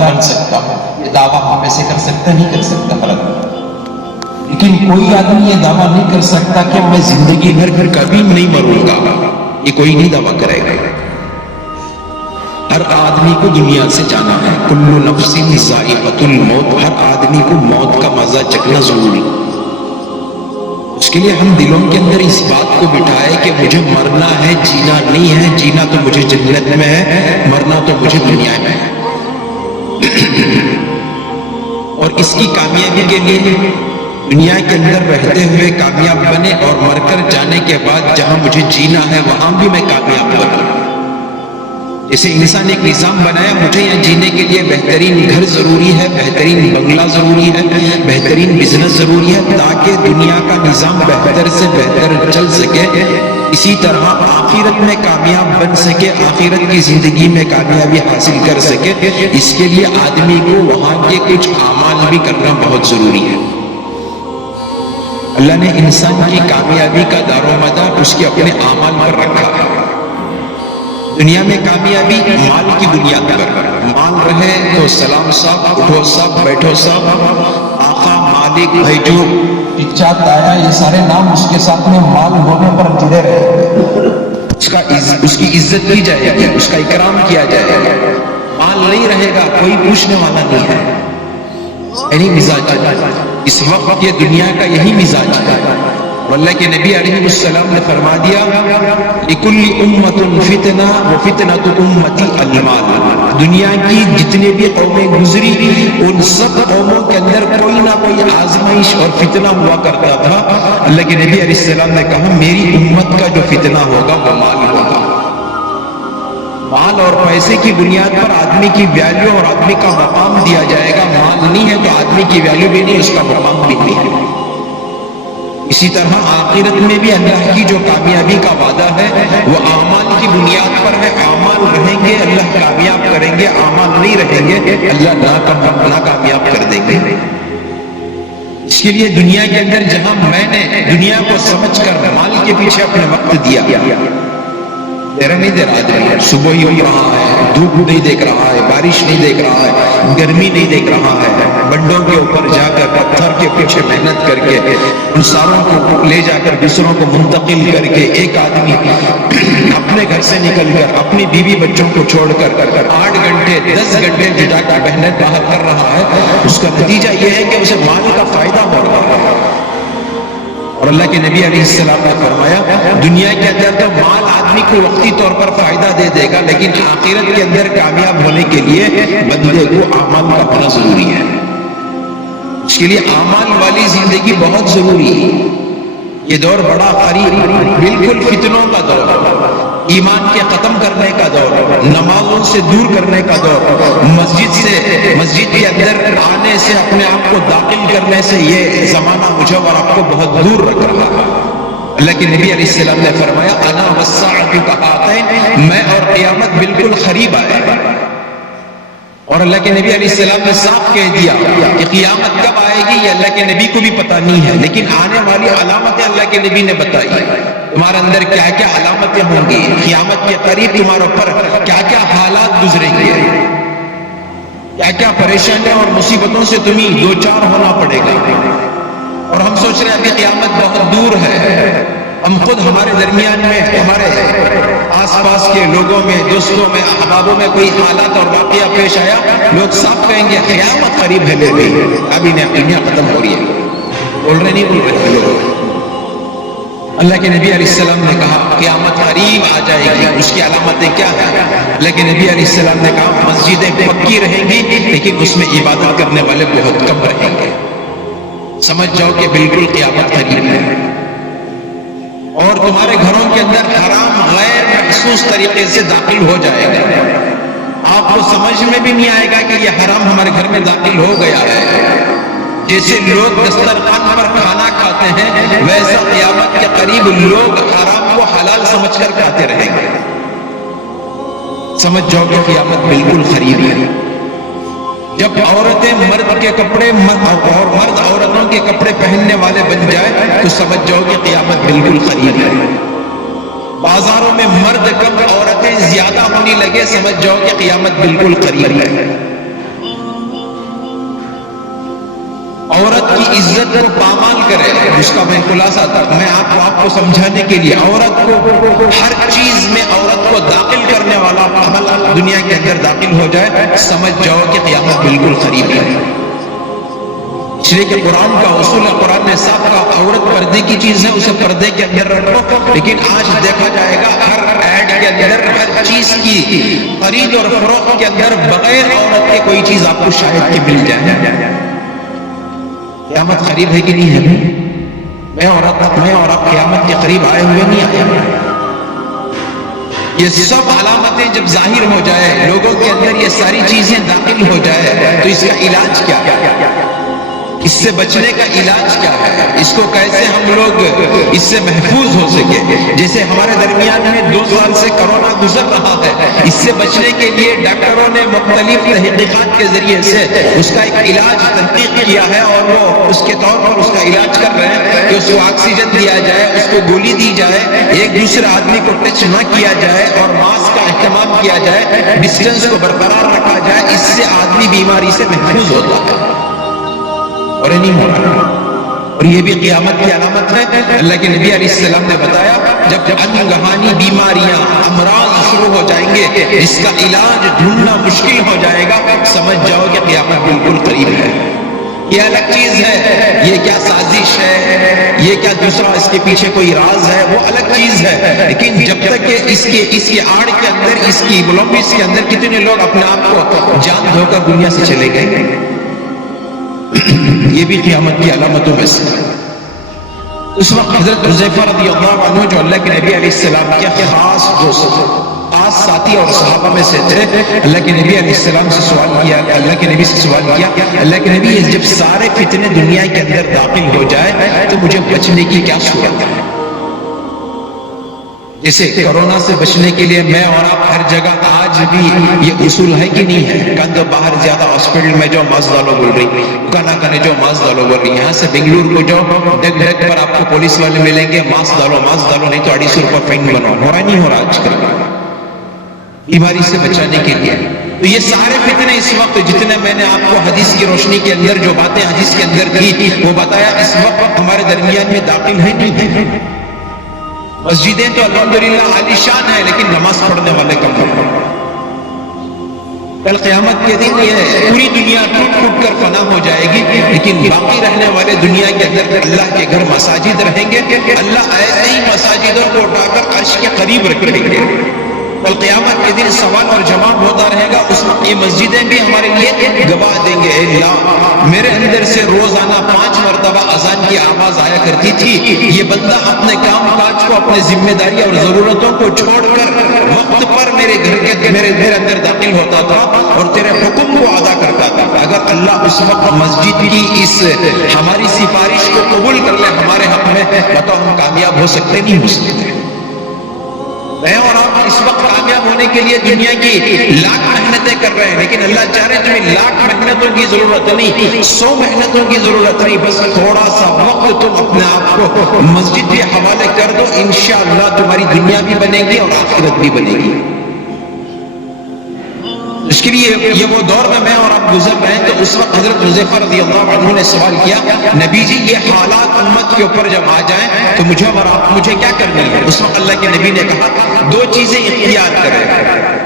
بن سکتا ہوں، یہ دعویٰ ہم میں سے کر سکتا نہیں کر سکتا غلط، لیکن کوئی آدمی یہ دعویٰ نہیں کر سکتا کہ میں زندگی بھر کبھی نہیں مروں گا، یہ کوئی نہیں دعویٰ کرے گا۔ ہر آدمی کو دنیا سے جانا ہے، کل نفس ذائقۃ الموت، ہر آدمی کو موت کا مزہ چکھنا ضروری۔ اس کے لیے ہم دلوں کے اندر اس بات کو بٹھائے کہ مجھے مرنا ہے، جینا نہیں ہے، جینا تو مجھے جنت میں ہے، مرنا تو مجھے دنیا میں ہے۔ اور اس کی کامیابی کے لیے دنیا کے اندر رہتے ہوئے کامیاب بنے، اور مر کر جانے کے بعد جہاں مجھے جینا ہے وہاں بھی میں کامیاب بنوں۔ جیسے انسان ایک نظام بنایا، مجھے یہاں جینے کے لیے بہترین گھر ضروری ہے، بہترین بنگلہ ضروری ہے، بہترین بزنس ضروری ہے، تاکہ دنیا کا نظام بہتر سے بہتر چل سکے۔ اسی طرح آخرت میں کامیاب بن سکے، آخرت کی زندگی میں کامیابی حاصل کر سکے، اس کے لیے آدمی کو وہاں کے کچھ اعمال بھی کرنا بہت ضروری ہے۔ اللہ نے انسان کی کامیابی کا دار و مدار اس کے اپنے اعمال پر رکھا ہے۔ دنیا میں کامیابی مال کی بنیاد پر، مال رہے تو سلام صاحب، اٹھو صاحب، بیٹھو صاحب، آقا، مالک، بھائیجو، چچا، تایا، یہ سارے نام اس کے ساتھ میں مال ہونے پر جڑے رہے، اس کی عزت کی جائے گی، اس کا اکرام کیا جائے گا۔ مال نہیں رہے گا کوئی پوچھنے والا نہیں ہے، یہی مزاج ہے اس وقت، یہ دنیا کا یہی مزاج ہے۔ اللہ کے نبی علیہ السلام نے فرما دیا، لِكُلِّ أُمَّةٌ فِتْنَةٌ وَفِتْنَةُ أُمَّتِي الْمَالُ، دنیا کی جتنے بھی قومیں گزری ان سب قوموں کے اندر کوئی نہ کوئی آزمائش اور فتنہ ہوا کرتا تھا۔ اللہ کے نبی علیہ السلام نے کہا میری امت کا جو فتنہ ہوگا وہ مال ہوگا۔ مال اور پیسے کی بنیاد پر آدمی کی ویلیو اور آدمی کا مقام دیا جائے گا، مال نہیں ہے تو آدمی کی ویلیو بھی نہیں، اس کا مقام بھی نہیں ہے۔ اسی طرح آخرت میں بھی اللہ کی جو کامیابی کا وعدہ ہے وہ اعمال کی بنیاد پر ہے، اعمال رہیں گے اللہ کامیاب کریں گے، اعمال نہیں رہیں گے اللہ ناکامیاب کر دیں گے۔ اس کے لیے دنیا کے اندر جہاں میں نے دنیا کو سمجھ کر مال کے پیچھے اپنا وقت دیا، تیرا نہیں دے رہا آدمی، صبح ہی ہو رہا ہے، دھوپ نہیں دیکھ رہا ہے، بارش نہیں دیکھ رہا ہے، گرمی نہیں دیکھ رہا ہے، بنڈوں کے اوپر جا کر پتھر کے پیچھے محنت کر کے ان ساروں کو لے جا کر دوسروں کو منتقل کر کے ایک آدمی اپنے گھر سے نکل کر اپنی بیوی بچوں کو چھوڑ کر 8 گھنٹے 10 گھنٹے جٹا کر محنت باہر کر رہا ہے، اس کا نتیجہ یہ ہے کہ اسے مال کا فائدہ ہو رہا ہے۔ اور اللہ کے نبی علیہ السلام نے فرمایا دنیا کے اندر تو مال آدمی کو وقتی طور پر فائدہ دے دے گا، لیکن آخرت کے اندر کامیاب ہونے کے لیے بندے کو اعمال کا ہونا ضروری ہے۔ اس کے لیے اعمال والی زندگی بہت ضروری ہے۔ یہ دور بڑا قریب، بالکل فتنوں کا دور، ایمان کے ختم کرنے کا دور، نمازوں سے دور کرنے کا دور، مسجد کے اندر آنے سے اپنے آپ کو داخل کرنے سے یہ زمانہ مجھے اور آپ کو بہت دور رکھ رہا ہے۔ اللہ کے نبی علیہ السلام نے فرمایا انا والساعۃ کہاتین، میں اور قیامت بالکل قریب آئے۔ اور اللہ کے نبی علیہ السلام نے صاف کہہ دیا کہ قیامت کب آئے گی یہ اللہ کے نبی کو بھی پتہ نہیں ہے، لیکن آنے والی علامتیں اللہ کے نبی نے بتائی۔ تمہارے اندر کیا کیا علامتیں ہوں گی، قیامت کے قریب تمہارے اوپر کیا کیا حالات گزریں گے، کیا کیا پریشانیاں اور مصیبتوں سے تمہیں دوچار ہونا پڑے گا۔ اور ہم سوچ رہے ہیں کہ قیامت بہت دور ہے، ہم خود ہمارے درمیان میں، ہمارے آس پاس کے لوگوں میں، دوستوں میں، احبابوں میں کوئی حالات اور واقعہ پیش آیا، لوگ صاف کہیں گے قیامت قریب ہے، لے گئی ابھی دنیا ختم ہو رہی ہے، بول رہے نہیں بول رہے لوگ۔ اللہ کے نبی علیہ السلام نے کہا قیامت قریب آ جائے گی، اس کی علامتیں کیا ہیں؟ اللہ کے نبی علیہ السلام نے کہا مسجدیں پکی رہیں گی لیکن اس میں عبادت کرنے والے بہت کم رہیں گے۔ سمجھ جاؤ کہ بالکل قیامت قریب ہے۔ اور تمہارے گھروں کے اندر حرام غیر محسوس طریقے سے داخل ہو جائے گا، آپ کو سمجھ میں بھی نہیں آئے گا کہ یہ حرام ہمارے گھر میں داخل ہو گیا ہے۔ جیسے لوگ دسترخوان پر کھانا کھاتے ہیں ویسا قیامت کے قریب لوگ حرام کو حلال سمجھ کر کھاتے رہیں گے۔ سمجھ جاؤ کہ قیامت بالکل قریب ہے۔ جب عورتیں مرد کے کپڑے اور مرد عورتوں کے کپڑے پہننے والے بن جائے تو سمجھ جاؤ کہ قیامت بالکل قریب ہے۔ بازاروں میں مرد کم عورتیں زیادہ ہونے لگے، سمجھ جاؤ کہ قیامت بالکل قریب ہے۔ عزت کو پامال کرے. اس کا میں خلاصہ میں آپ کو سمجھانے کے لیے، عورت کو ہر چیز میں عورت کو داخل کرنے والا عمل دنیا کے اندر داخل ہو جائے، سمجھ جاؤ کہ قیامت بالکل قریب ہے. اس لیے کہ قرآن کا اصول ہے، قرآن نے صاف کہا عورت پردے کی چیز ہے، اسے پردے کے اندر رکھو. لیکن آج دیکھا جائے گا ہر ایڈ کے اندر، ہر چیز کی خرید اور فروخت کے اندر بغیر عورت کے کوئی چیز آپ کو شاید کہ مل جائے. قیامت قریب ہے کہ نہیں ہے؟ میں اور آپ قیامت کے قریب آئے ہوئے نہیں آئے. یہ سب علامتیں جب ظاہر ہو جائے، لوگوں کے اندر یہ ساری چیزیں داخل ہو جائے، تو اس کا علاج کیا ہے؟ اس سے بچنے کا علاج کیا ہے؟ اس کو کیسے ہم لوگ اس سے محفوظ ہو سکے؟ جیسے ہمارے درمیان میں 2 سال سے کرونا گزر رہا ہے، اس سے بچنے کے لیے ڈاکٹروں نے مختلف تحقیقات کے ذریعے سے اس کا ایک علاج تحقیق کیا ہے، اور وہ اس کے طور پر اس کا علاج کر رہے ہیں کہ اس کو آکسیجن دیا جائے، اس کو گولی دی جائے، ایک دوسرے آدمی کو ٹچ نہ کیا جائے، اور ماسک کا اہتمام کیا جائے، ڈسٹینس کو برقرار رکھا جائے. اس سے آدمی بیماری سے محفوظ ہوتا ہے، اور نہیں ہو رہا. اور یہ بھی قیامت کی علامت ہے. اللہ کے نبی علیہ السلام نے بتایا جب انگہانی بیماریاں، امراض شروع ہو جائیں گے، جس کا علاج ڈھونڈنا مشکل ہو جائے گا، سمجھ جاؤ کہ قیامت بالکل قریب ہے. یہ الگ چیز ہے، یہ کیا سازش ہے، یہ کیا دوسرا اس کے پیچھے کوئی راز ہے، وہ الگ چیز ہے. لیکن جب تک کہ اس کی آڑ کے اندر، اس کی بلوپس کے اندر کتنے لوگ اپنے آپ کو جان دھو کر دنیا سے چلے گئے. یہ بھی قیامت کی علامتوں میں سے. اس وقت حضرت حذیفہ رضی اللہ عنہ جو اللہ کے نبی علیہ السلام کے خاص دوست، خاص ساتھی اور صحابہ میں سے تھے، اللہ کے نبی علیہ السلام سے سوال کیا، اللہ کے نبی سے سوال کیا، اللہ کے نبی جب سارے فتنے دنیا کے اندر داخل ہو جائے تو مجھے بچنے کی کیا صورت ہے؟ جیسے کرونا سے بچنے کے لیے میں اور آپ ہر جگہ آج بھی یہ اصول ہے کہ نہیں ہے؟ کندھ باہر زیادہ ہاسپٹل میں جو ماسک ڈالو بول رہی، کانا کانے جو ماسک ڈالو بول رہی. یہاں سے بنگلور کو جو ڈگ ڈگ پر آپ کو پولیس والے ملیں گے، ماسک ڈالو نہیں تو 250 روپے فائن بنو. ہو رہا نہیں ہو رہا آج کل بیماری سے بچانے کے لیے؟ تو یہ سارے فتنے اس وقت، جتنے میں نے آپ کو حدیث کی روشنی کے اندر جو باتیں حدیث کے اندر کی وہ بتایا، اس وقت ہمارے درمیان میں داخل ہے نہیں ہے. مسجدیں تو الحمدللہ عالی شان ہے، لیکن نماز پڑھنے والے کم ہیں. کل قیامت کے دن یہ پوری دنیا ٹوٹ پھوٹ کر فنا ہو جائے گی، لیکن باقی رہنے والے دنیا کے اندر اللہ کے گھر مساجد رہیں گے. اللہ ایسے ہی مساجدوں کو اٹھا کر عرش کے قریب رکھیں گے. کل قیامت کے دن سوال اور جواب ہوتا رہے گا. اس وقت یہ مسجدیں بھی ہمارے لیے گواہ دیں گے، اے اللہ میرے اندر سے روزانہ 5 مرتبہ اذان کی آواز آیا کرتی تھی، یہ بندہ اپنے کام کاج کو، اپنے ذمہ داری اور ضرورتوں کو چھوڑ کر وقت پر میرے اندر داخل ہوتا تھا اور تیرے حکم کو ادا کرتا تھا. اگر اللہ اس وقت مسجد کی اس ہماری سفارش کو قبول کر لے ہمارے حق میں، بتاؤ ہم کامیاب ہو سکتے نہیں ہو سکتے؟ میں اور آپ اس وقت کامیاب ہونے کے لیے دنیا کی لاکھ محنتیں کر رہے ہیں، لیکن اللہ چاہ رہے ہیں تمہیں لاکھ محنتوں کی ضرورت نہیں، 100 محنتوں کی ضرورت نہیں، بس تھوڑا سا وقت تم اپنے آپ کو مسجد کے حوالے کر دو، انشاءاللہ تمہاری دنیا بھی بنے گی اور آخرت بھی بنے گی. اس کے لیے یہ وہ دور میں اور آپ گزر رہے ہیں. تو اس وقت حضرت حذیفہ رضی اللہ عنہ نے سوال کیا، نبی جی یہ حالات امت کے اوپر جب آ جائیں تو مجھے کیا کرنا ہے؟ اس وقت اللہ کے نبی نے کہا 2 چیزیں اختیار کریں.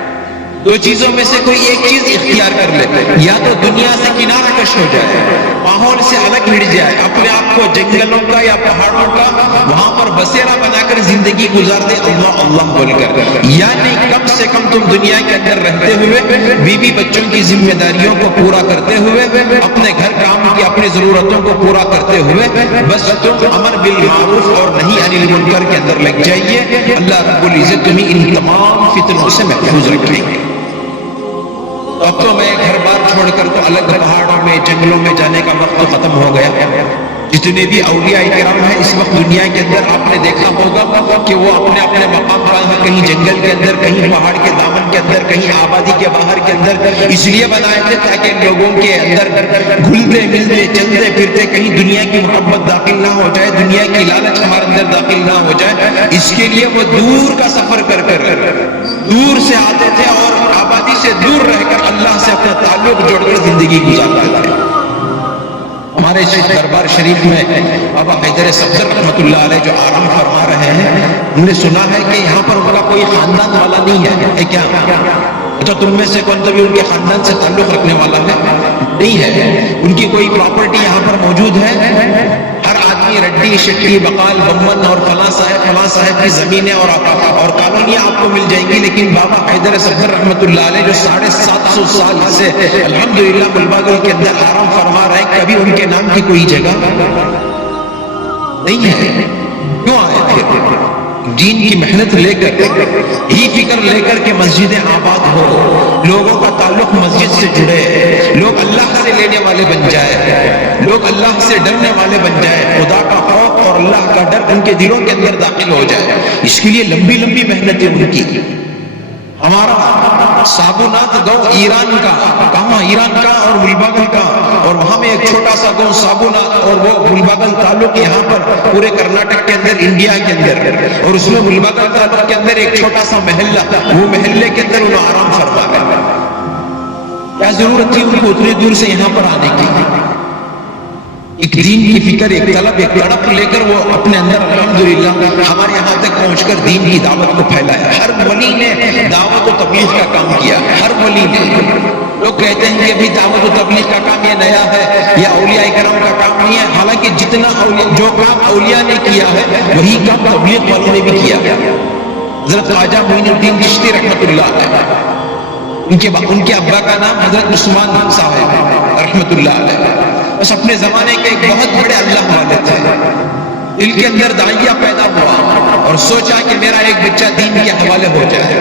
2 چیزوں میں سے کوئی ایک چیز اختیار کر لے، یا تو دنیا سے کنارہ کش ہو جائے، ماحول سے الگ ہٹ جائے، اپنے آپ کو جنگلوں کا یا پہاڑوں کا وہاں پر بسیرا بنا کر زندگی گزار دے اللہ اللہ بول کر. یعنی کم سے کم تم دنیا کے اندر رہتے ہوئے بیوی بچوں کی ذمہ داریوں کو پورا کرتے ہوئے، اپنے گھر کام کی اپنی ضرورتوں کو پورا کرتے ہوئے بس تم امر بالمعروف اور نہی عن المنکر کے اندر لگ جائیے. اللہ رب العزت تمہیں ان تمام فتنوں سے محفوظ رکھیں گے. اب تو میں گھر بار چھوڑ کر تو الگ پہاڑوں میں جنگلوں میں جانے کا وقت تو ختم ہو گیا. جتنے بھی اولیاء کرام ہیں اس وقت دنیا کے اندر آپ نے دیکھا ہوگا کہ وہ اپنے اپنے مقام پر کہیں جنگل کے اندر، کہیں پہاڑ کے دامن کے اندر، کہیں آبادی کے باہر کے اندر اس لیے بنائے تھے تاکہ لوگوں کے اندر گھلتے ملتے چلتے پھرتے کہیں دنیا کی محبت داخل نہ ہو جائے، دنیا کی لالچ ہمارے اندر داخل نہ ہو جائے. اس کے لیے وہ دور کا سفر کر دور سے آتے تھے اور آبادی سے دور رہ کر اللہ سے اپنا تعلق جوڑ کر زندگی گزارتے تھے. ہمارے دربار شریف میں بابا حیدر صفدر رحمۃ اللہ علیہ جو آرام فرما رہے ہیں، ہم نے سنا ہے کہ یہاں پر ان کا کوئی خاندان والا نہیں ہے کیا؟ اچھا، تم میں سے کون بھی ان کے خاندان سے تعلق رکھنے والا ہے؟ نہیں ہے۔ ان کی کوئی پراپرٹی یہاں پر موجود ہے؟ ہر آدمی رڈی شٹی بقال بمن اور فلاں صاحب کی زمینیں اور کالونیاں آپ کو مل جائیں گی، لیکن بابا حیدر صفدر رحمۃ اللہ علیہ جو 750 سال سے الحمدللہ ملباگل کے اندر آرام فرما رہے ہیں، کبھی ان کے نام کی کوئی جگہ نہیں ہے۔ کیوں آئے تھے؟ دین کی محنت لے کر، ہی فکر لے کر کے مسجدیں آباد ہو، لوگوں کا تعلق مسجد سے جڑے، لوگ اللہ سے لینے والے بن جائے، لوگ اللہ سے ڈرنے والے بن جائے، خدا کا خوف اور اللہ کا ڈر ان کے دلوں کے اندر داخل ہو جائے۔ اس کے لیے لمبی لمبی محنتیں ان کی۔ ہمارا سابونات گاؤں ایران کا، کہاں ایران کا اور ملباگل کا، اور وہاں میں ایک چھوٹا سا گاؤں سابونات اور وہ ملباگل تعلق یہاں پر پورے کرناٹک کے اندر، انڈیا کے اندر، اور اس میں ملباگل تعلق کے اندر ایک چھوٹا سا محلہ، وہ محلے کے اندر انہوں آرام فرما گئے۔ کیا ضرورت تھی ان کو اتنی دور سے یہاں پر آنے کی؟ ایک دین کی فکر، ایک طلب، ایک تڑپ لے کر وہ اپنے اندر الحمدللہ ہمارے یہاں تک پہنچ کر دین کی دعوت کو پھیلایا۔ ہر ولی نے دعوت و تبلیغ کا کام کیا، ہر ولی نے۔ لوگ کہتے ہیں کہ ابھی دعوت و تبلیغ کا کام یہ نیا ہے، یہ اولیاء کرام کا کام نہیں ہے، حالانکہ جتنا جو کام اولیاء نے کیا ہے وہی کام تبلیغ والوں نے بھی کیا ہے۔ حضرت خواجہ معین الدین چشتی رحمۃ اللہ علیہ، ان کے ابا کا نام حضرت عثمان صاحب رحمۃ اللہ علیہ، بس اپنے زمانے کے ایک بہت بڑے اللہ والے تھے۔ دل کے اندر داعیہ پیدا ہوا اور سوچا کہ میرا ایک بچہ دین کے حوالے ہو جائے۔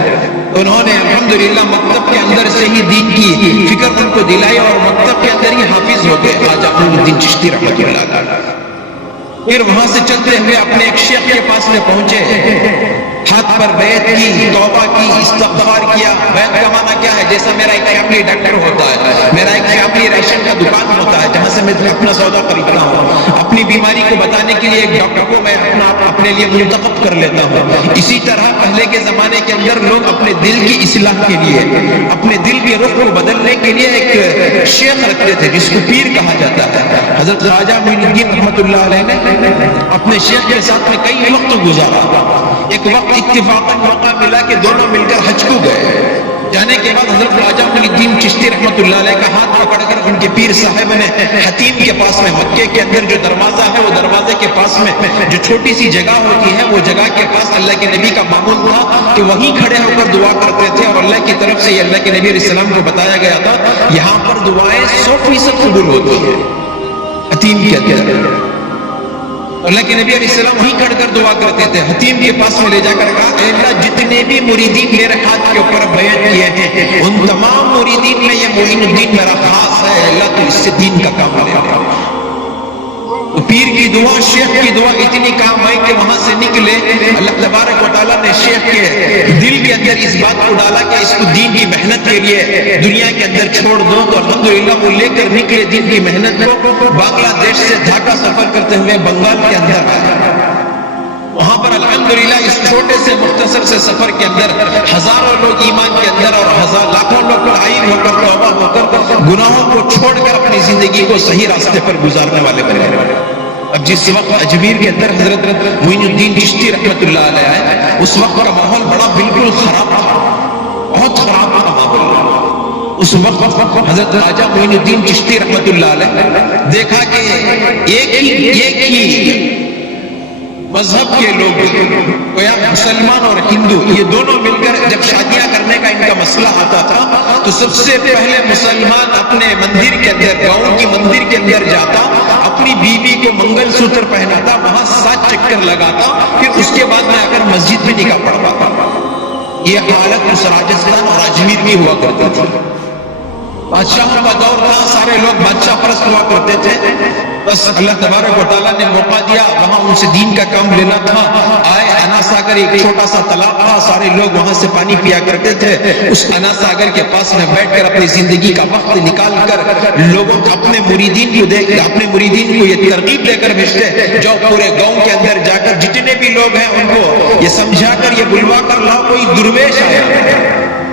انہوں نے الحمدللہ مکتب کے اندر سے ہی دین کی فکر ان کو دلائی اور مکتب کے اندر ہی حافظ ہو گئے خواجہ معین الدین چشتی رحمۃ اللہ علیہ۔ پھر وہاں سے چلتے ہوئے اپنے ایک شیخ کے پاس میں پہنچے، ہاتھ پر بیعت کی، توبہ کی، استغفار کیا۔ بیعت کا معنی کیا ہے؟ جیسا میرا ایک فیملی ڈاکٹر ہوتا ہے، میرا ایک فیملی ریشن کا دکان ہوتا ہے جہاں سے میں اپنا سودا خریدتا ہوں، اپنی بیماری کو بتانے کے لیے ایک ڈاکٹر کو میں اپنے لیے منتخب کر لیتا ہوں۔ اسی طرح پہلے کے زمانے کے اندر لوگ اپنے دل کی اصلاح کے لیے، اپنے دل کے رخ کو بدلنے کے لیے ایک شیخ رکھتے تھے جس کو پیر کہا جاتا ہے۔ حضرت خواجہ معین الدین رحمۃ اللہ علیہ نے اپنے شیخ کے ساتھ میں کئی وقت گزارا۔ ایک وقت اتفاقاً موقع ملا کہ دونوں مل کر حج کو گئے۔ جانے کے بعد حضرت خواجہ معین الدین چشتی رحمۃ اللہ علیہ کا ہاتھ پکڑ کر ان کے پیر صاحب نے حتیم کے پاس میں، مکے کے اندر جو دروازہ ہے وہ دروازے کے پاس میں جو چھوٹی سی جگہ ہوتی ہے، وہ جگہ کے پاس اللہ کے نبی کا معمول تھا کہ وہیں کھڑے ہو کر دعا کرتے تھے، اور اللہ کی طرف سے یہ اللہ کے نبی علیہ السلام کو بتایا گیا تھا یہاں پر دعائیں 100% قبول ہوتی ہیں حتیم کے اندر۔ اللہ کے نبی علیہ السلام وہیں کھڑ کر دعا کرتے تھے۔ حتیم کے پاس میں لے جا کر کہا، اے اللہ جتنے بھی مریدین میرے ہاتھ کے اوپر بیعت کیے ہیں ان تمام مریدین میں یہ معین الدین میرا خاص ہے، اللہ تو اس سے دین کا کام لے لے۔ تو پیر کی دعا، شیخ کی دعا اتنی کام آئی کہ وہاں سے نکلے اللہ تبارک و تعالیٰ نے شیخ کے دل کے اندر اس بات کو ڈالا کہ اس کو دین کی محنت کے لیے دنیا کے اندر چھوڑ دو۔ تو الحمدللہ وہ لے کر نکلے دین کی محنت کو، بنگلہ دیش سے ڈھاکہ سفر کرتے ہوئے بنگال کے اندر آئے۔ وہاں پر الحمدللہ اس چھوٹے سے مختصر سے سفر کے اندر ہزاروں لوگ ایمان کے اندر اور لاکھوں لوگ عائد ہو کر، توبہ ہو کر، گناہوں کو چھوڑ کر اپنی زندگی کو صحیح راستے پر گزارنے والے بنے۔ اب جس وقت اجمیر کے اندر حضرت معین الدین چشتی رحمۃ اللہ علیہ آئے، اس وقت کا ماحول بڑا بالکل خراب تھا، بہت خراب تھا ماحول۔ اس وقت حضرت خواجہ معین الدین چشتی رحمۃ اللہ علیہ دیکھا کہ ایک ہی مذہب کے لوگ، گویا مسلمان اور ہندو، یہ دونوں مل کر جب شادیاں کرنے کا ان کا مسئلہ آتا تھا تو سب سے پہلے مسلمان اپنے مندر کے اندر، گاؤں کی مندر کے اندر جاتا، اپنی بیوی کو منگل سوتر پہناتا، وہاں 7 چکر لگاتا، پھر اس کے بعد میں آ کر مسجد میں نکاح پڑھتا تھا۔ یہ حالت اس راجستھان اور اجمیر میں ہوا کرتی تھی۔ بادشاہوں کا دور تھا، سارے لوگ بادشاہ پرست ہوا کرتے تھے، بس اللہ تبارک و تعالیٰ نے موقع دیا، وہاں ان سے دین کا کام لینا تھا۔ آئے انا ساگر، ایک چھوٹا سا تالاب تھا، سارے لوگ وہاں سے پانی پیا کرتے تھے۔ اس انا ساگر کے پاس میں بیٹھ کر اپنی زندگی کا وقت نکال کر لوگوں اپنے مریدین کو یہ ترغیب دے کر بھیجتے، جو پورے گاؤں کے اندر جا کر جتنے بھی لوگ ہیں ان کو یہ سمجھا کر، یہ بلوا کر لاؤ، کوئی درویش آیا ہے،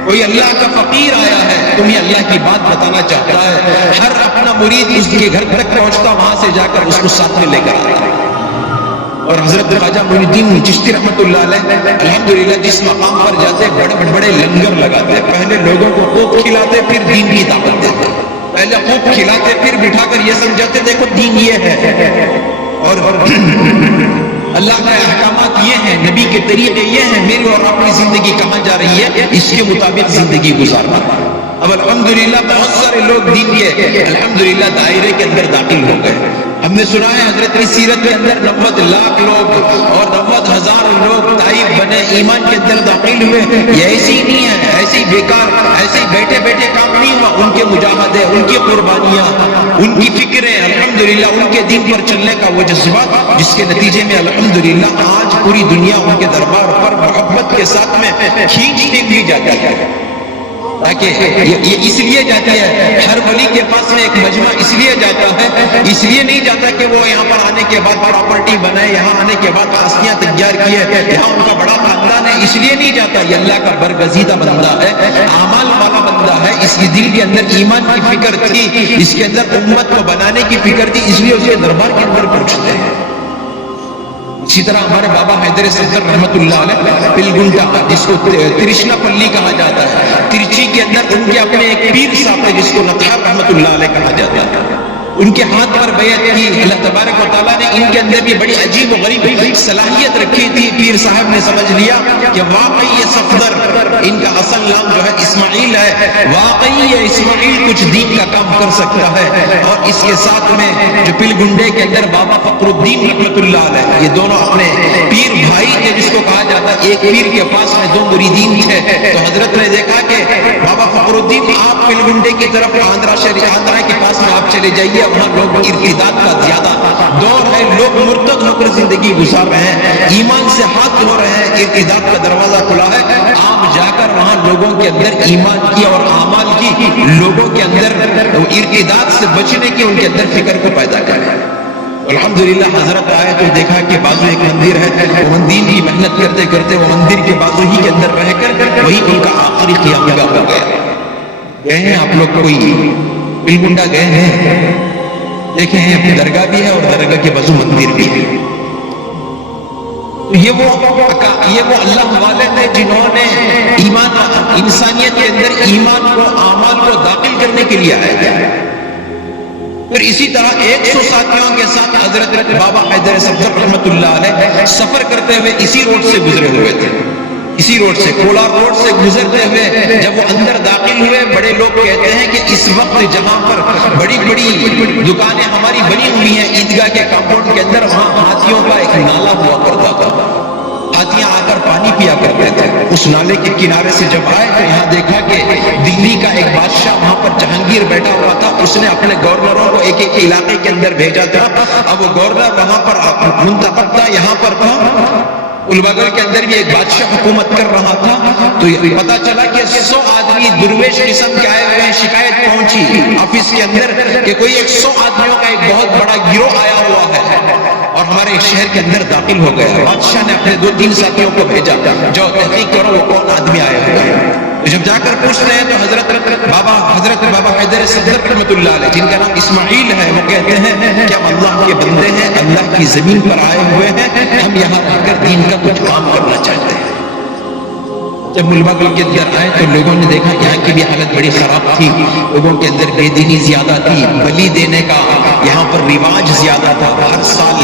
کوئی اللہ کا فقیر آیا ہے، تمہیں اللہ کی بات بتانا چاہتا ہے۔ ہر اپنا مرید اس کے گھر تک پہنچتا، وہاں سے جا کر اس کو ساتھ میں لے کر آتا۔ اور حضرت خواجہ معین الدین چشتی رحمۃ اللہ علیہ الحمدللہ جس مقام پر جاتے بڑے بڑے لنگر لگاتے، پہلے لوگوں کو خوب کھلاتے پھر دین کی دعوت دیتے، پہلے خوب کھلاتے پھر بٹھا کر یہ سمجھاتے دیکھو دین یہ ہے، اور اللہ کے احکامات یہ ہیں، نبی کے طریقے یہ ہیں، میری اور آپ کی زندگی کہاں جا رہی ہے اس کے مطابق زندگی گزارنا۔ اب الحمدللہ بہت سارے لوگ دین کے الحمدللہ دائرے کے اندر داخل ہو گئے۔ ہم نے سنا ہے حضرت کی سیرت کے اندر 90 لاکھ لوگ اور 90,000 لوگ تائب بنے، ایمان کے اندر داخل ہوئے۔ یہ ایسی ہی نہیں ہے، ایسے ہی بیکار، ایسے ہی بیٹھے بیٹھے کام نہیں ہوا۔ ان کے مجاہدے، ان کی قربانیاں، ان کی فکریں، الحمدللہ ان کے دین پر چلنے کا وہ جذبہ، جس کے نتیجے میں الحمدللہ آج پوری دنیا ان کے دربار پر محبت کے ساتھ میں کھینچتی بھی جاتی ہے۔ تاکہ یہ اس لیے جاتی ہے، ہر ولی کے پاس میں ایک مجمع اس لیے جاتا ہے، اس لیے نہیں جاتا کہ وہ یہاں پر آنے کے بعد پراپرٹی بنائے، یہاں آنے کے بعد آسیاں تیار کیے، یہاں ان کا بڑا خاندان ہے، اس لیے نہیں جاتا۔ یہ اللہ کا برگزیدہ بندہ ہے، اعمال والا بندہ ہے، اس کے دل کے اندر ایمان کی فکر تھی، اس کے اندر امت کو بنانے کی فکر تھی، اس لیے اس کے دربار کے اندر پہنچتے ہیں۔ اسی طرح ہمارے بابا حیدر صفدر رحمت اللہ علیہ پلگنٹا، جس کو ترشنا پلی کہا جاتا ہے، ترچی کے اندر ان کے اپنے ایک پیر صاحب تھے جس کو نتھار رحمت اللہ علیہ کہا جاتا ہے۔ ان کے ہاتھ پر بیعت کی، اللہ تبارک و تعالیٰ نے ان کے اندر بھی بڑی عجیب و غریب صلاحیت رکھی تھی۔ پیر صاحب نے سمجھ لیا کہ واقعی یہ صفدر، ان کا اصل نام جو ہے اسماعیل ہے، واقعی یہ اسماعیل کچھ دین کا کام کر سکتا ہے۔ اور اس کے ساتھ میں جو پلگنڈے کے اندر بابا فخر الدین رحمت اللہ علیہ، یہ دونوں اپنے پیر بھائی تھے، جس کو کہا جاتا ہے ایک پیر کے پاس میں 2 مریدین تھے۔ تو حضرت نے دیکھا کہ بابا فخر الدین آپ پلگنڈے کی طرف آندھرا کے پاس میں آپ چلے جائیے، وہاں لوگ ارتداد کا زیادہ دور ہے، لوگ مرتد ہو کر زندگی گزار رہے ہیں، ایمان سے ہاتھ دھو رہے ہیں، ارتداد کا دروازہ کھلا ہے۔ آپ جا کر وہاں لوگوں کے اندر ایمان کی اور اعمال کی، لوگوں کے اندر ارتداد سے بچنے کی ان کے اندر فکر کو پیدا کریں۔ الحمدللہ حضرت آئے تو دیکھا کہ بازو ایک مندر ہے، وہ مندر کی محنت کرتے کرتے وہ مندر کے بازو ہی کے اندر رہ کر وہی ان کا آخری قیام گاہ ہو گیا۔ گئے ہیں آپ لوگ کوئی پلگنڈا گئے ہیں؟ دیکھیں ہیں درگاہ بھی ہے اور درگاہ کے بازو مندر بھی ہے۔ یہ وہ اللہ والے تھے جنہوں نے ایمان، انسانیت کے اندر ایمان کو، اعمال کو داخل کرنے کے لیے آئے تھے۔ پھر اسی طرح 100 ساتھیوں کے ساتھ حضرت بابا حیدر صفدر رحمت اللہ علیہ سفر کرتے ہوئے اسی روڈ سے گزرے ہوئے تھے، اسی روڈ سے، کولار روڈ سے گزرتے ہوئے جب وہ اندر داخل ہوئے، بڑے لوگ کہتے ہیں کہ اس وقت جہاں پر بڑی بڑی دکانیں ہماری بنی ہوئی ہیں عیدگاہ کے کمپاؤنڈ کے اندر، وہاں ہاتھیوں کا ایک نالا ہوا کرتا تھا، ہاتھیاں آ کر پانی پیا کرتے تھے۔ اس نالے کے کنارے سے جب آئے تو یہاں دیکھا کہ دلی کا ایک بادشاہ وہاں پر جہانگیر بیٹھا ہوا تھا، اس نے اپنے گورنروں کو ایک ایک علاقے کے اندر بھیجا تھا۔ اب وہ گورنر وہاں پر منتخب تھا، یہاں پر تھا الباغل کے اندر بھی ایک بادشاہ حکومت کر رہا تھا۔ تو پتا چلا کہ 100 آدمی درویش قسم کے آئے ہوئے ہیں، شکایت پہنچی آفس کے اندر کہ کوئی 100 آدمیوں کا ایک بہت بڑا گروہ آیا ہوا ہے اور ہمارے شہر کے اندر داخل ہو گیا۔ بادشاہ نے اپنے 2-3 ساتھیوں کو بھیجا، جو تحقیق کرو وہ کون آدمی آئے ہوئے ہیں۔ جب جا کر پوچھتے ہیں تو حضرت بابا حیدر صفدر رحمت اللہ علیہ، جن کا نام اسماعیل ہے، وہ کہتے ہیں کہ ہم اللہ کے بندے ہیں، اللہ کی زمین پر آئے ہوئے ہیں، ہم یہاں رہ کر دین کا کچھ کام کرنا چاہتے ہیں۔ جب ملباگل کے اندر آئے تو لوگوں نے دیکھا یہاں کی بھی حالت بڑی خراب تھی، لوگوں کے اندر بے دینی زیادہ تھی، بلی دینے کا یہاں پر رواج زیادہ تھا۔ ہر سال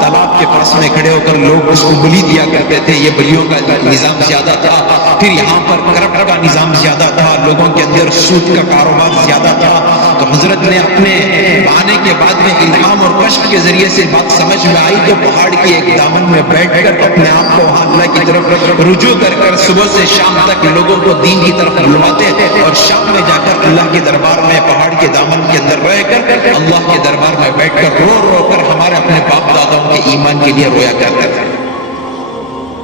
تالاب کے پاس میں کھڑے ہو کر لوگ اس کو بلی دیا کرتے تھے، یہ بلیوں کا نظام زیادہ تھا۔ پھر یہاں پر کرپٹ کا نظام زیادہ تھا، لوگوں کے اندر سود کا کاروبار زیادہ تھا۔ تو حضرت نے اپنے آنے کے بعد میں الہام اور کشف کے ذریعے سے بات سمجھ میں آئی تو پہاڑ کی ایک دامن میں بیٹھ کر اپنے آپ کو اللہ کی طرف رجوع کر صبح سے شام تک لوگوں کو دین کی طرف بلواتے اور شام میں جا کر اللہ کے دربار میں پہاڑ کے دامن کے اندر رہ کر اللہ کے دربار میں بیٹھ کر رو رو کر ہمارے اپنے باپ داداؤں کے ایمان کے لیے رویا کرتے تھے۔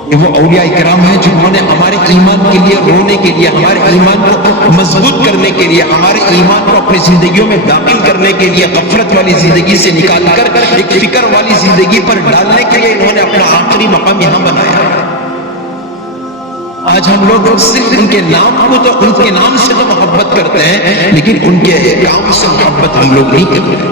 یہ وہ اولیاء اکرام ہیں جنہوں نے ہمارے ایمان کے لیے رونے کے لیے، ہمارے ایمان کو مضبوط کرنے کے لیے، ہمارے ایمان کو اپنی زندگیوں میں داخل کرنے کے لیے، غفلت والی زندگی سے نکال کر ایک فکر والی زندگی پر ڈالنے کے لیے انہوں نے اپنا آخری مقام یہاں بنایا۔ آج ہم لوگ صرف ان کے نام کو تو ان کے نام سے تو محبت کرتے ہیں لیکن ان کے کام سے محبت ہم لوگ نہیں کرتے.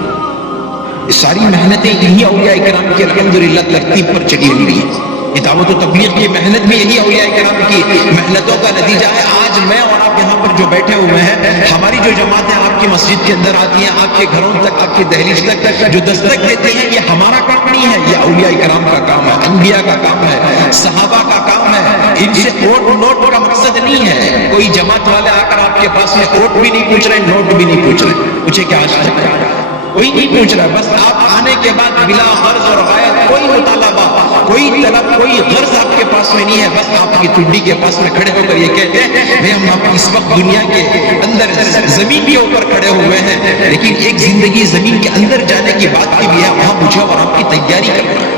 یہ ساری محنتیں یہی اولیاء کرام کی الحمدللہ ترتیب پر چلی ہوئی ہیں. یہ دعوت و تبلیغ کی محنت بھی یہی اولیاء کرام کی محنتوں کا نتیجہ ہے. آج میں اور آپ یہاں پر جو بیٹھے ہوئے ہیں, ہماری جو جماعتیں آپ کی مسجد کے اندر آتی ہیں, آپ کے گھروں تک, آپ کی دہلیز تک جو دستک دیتی ہیں, یہ ہمارا کام نہیں ہے, یہ اولیاء کرام کا کام ہے, انبیاء کا کام ہے, صحابہ کا کام ہے. ان سے ووٹ نوٹ کا مقصد نہیں ہے. کوئی جماعت والے آ کر آپ کے پاس میں ووٹ بھی نہیں پوچھ رہے, نوٹ بھی نہیں پوچھ رہے. مجھے کیا آج تک کوئی نہیں پوچھ رہا. بس آپ آنے کے بعد بلا غرض اور غایت کوئی مطالبہ, کوئی طلب, کوئی غرض آپ کے پاس میں نہیں ہے. بس آپ کی ٹھڈی کے پاس میں کھڑے ہو کر یہ کہتے ہیں بھائی ہم آپ اس وقت دنیا کے اندر زمین کے اوپر کھڑے ہوئے ہیں, لیکن ایک زندگی زمین کے اندر جانے کی بات کی بھی ہے, وہاں مجھے اور آپ کی تیاری کرنا ہے.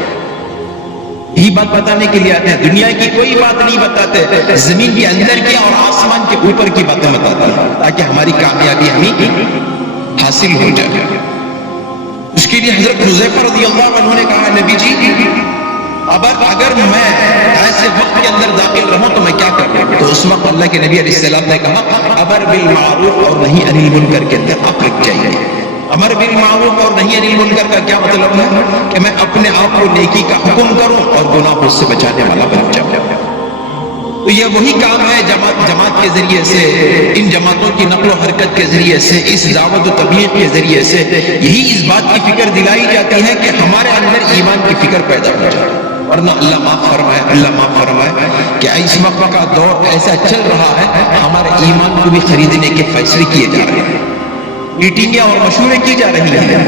یہی بات بتانے کے لیے آتے ہیں. دنیا کی کوئی بات نہیں بتاتے, زمین کے اندر کی اور آسمان کے اوپر کی باتیں بتاتے ہیں تاکہ ہماری کامیابی ہمیں حاصل ہو جائے. اس کے لیے حضرت حذیفہ رضی اللہ عنہ نے کہا نبی جی اگر میں ایسے وقت کے اندر داخل رہوں تو میں کیا کروں؟ تو اس وقت اللہ کے نبی علیہ السلام نے کہا امر بالمعروف اور نہی عن المنکر کے اندر آپ لگ جائیے. امر بالمعروف اور نہی عن المنکر کا کیا مطلب ہے کہ میں اپنے آپ کو نیکی کا حکم کروں اور گناہوں سے بچانے والا بن جاؤں. تو یہ وہی کام ہے جماعت کے ذریعے سے, ان جماعتوں کی نقل و حرکت کے ذریعے سے, اس دعوت و تبلیغ کے ذریعے سے یہی اس بات کی فکر دلائی جاتی ہے کہ ہمارے اندر ایمان کی فکر پیدا ہو جائے. ورنہ اللہ معاف فرمائے, اللہ معاف فرمائے کہ اس وقت کا دور ایسا چل رہا ہے ہمارے ایمان کو بھی خریدنے کے فیصلے کیے جا رہے ہیں, میٹنگیں اور مشورے کی جا رہی ہیں,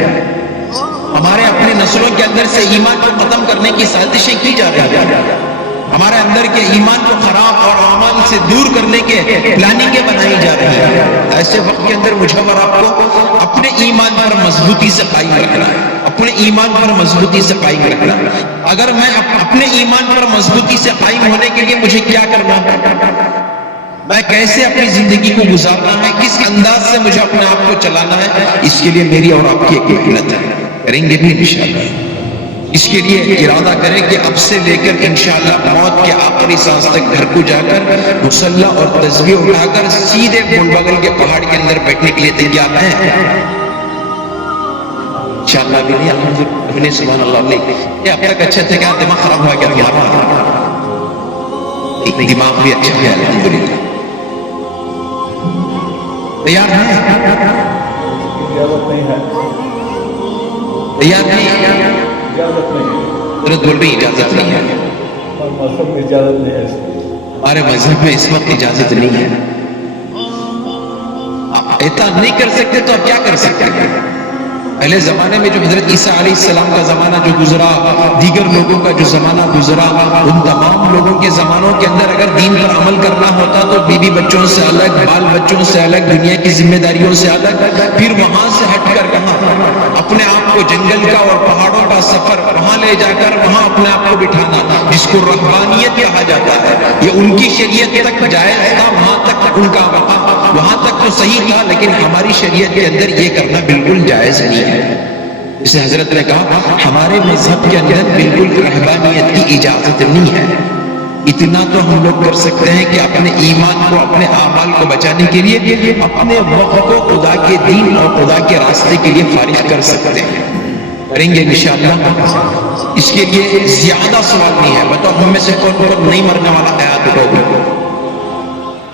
ہمارے اپنے نسلوں کے اندر سے ایمان کو ختم کرنے کی سازشیں کی جا رہی ہیں, ہمارے اندر کے ایمان کو خراب اور اعمال سے دور کرنے کے پلاننگیں بنائی جا رہی ہیں. ایسے وقت کے اندر مجھے اور آپ کو اپنے ایمان پر مضبوطی سے قائم رکھنا ہے, اپنے ایمان پر مضبوطی سے قائم رکھنا ہے. اگر میں اپنے ایمان پر مضبوطی سے قائم ہونے کے لیے مجھے کیا کرنا ہے, میں کیسے اپنی زندگی کو گزارنا ہے, کس انداز سے مجھے اپنے آپ کو چلانا ہے, اس کے لیے میری اور آپ کی ایک محنت ہے. کریں گے بھی انشاءاللہ. اس کے لیے ارادہ کریں کہ اب سے لے کر انشاءاللہ موت کے آخری سانس تک گھر کو جا کر مصلی اور تسبیح اٹھا کر سیدھے بغل کے پہاڑ کے اندر بیٹھنے کے لیے تیار ہیں انشاءاللہ. بھی نہیں الحمدللہ سبحان اللہ نہیں یہ اب تک اچھے تھے, کیا دماغ خراب ہوا کیا تمہارا؟ دماغ بھی اچھا ہے الحمدللہ. تیار ہیں؟ تیار نہیں؟ حضرت بول رہی اجازت نہیں ہے, ہمارے مذہب میں اس وقت اجازت نہیں ہے. آپ ایسا نہیں کر سکتے تو آپ کیا کر سکتے ہیں؟ پہلے زمانے میں جو حضرت عیسیٰ علیہ السلام کا زمانہ جو گزرا, دیگر لوگوں کا جو زمانہ گزرا, ان تمام لوگوں کے زمانوں کے اندر اگر دین پر عمل کرنا ہوتا تو بیوی بچوں سے الگ, بال بچوں سے الگ, دنیا کی ذمہ داریوں سے الگ, پھر وہاں سے ہٹ کر کہاں اپنے آپ کو جنگل کا اور پہاڑوں کا سفر وہاں لے جا کر وہاں اپنے آپ کو بٹھانا, جس کو رہبانیت کہا جاتا ہے. یہ ان کی شریعت تک جائز تھا, وہاں تک ان کا وہاں تک تو صحیح تھا, لیکن ہماری شریعت کے اندر یہ کرنا بالکل جائز نہیں ہے. جسے حضرت نے کہا ہمارے مذہب کے اندر بالکل رہبانیت کی اجازت نہیں ہے. اتنا تو ہم لوگ کر سکتے ہیں کہ اپنے ایمان کو, اپنے اعمال کو بچانے کے لیے اپنے وقت کو خدا کے دین اور خدا کے راستے کے لیے فارغ کر سکتے ہیں. کریں گے انشاءاللہ. اس کے لیے زیادہ سوال نہیں ہے. بتاؤ ہم میں سے کون کون نہیں مرنے والا حیات ہوگا؟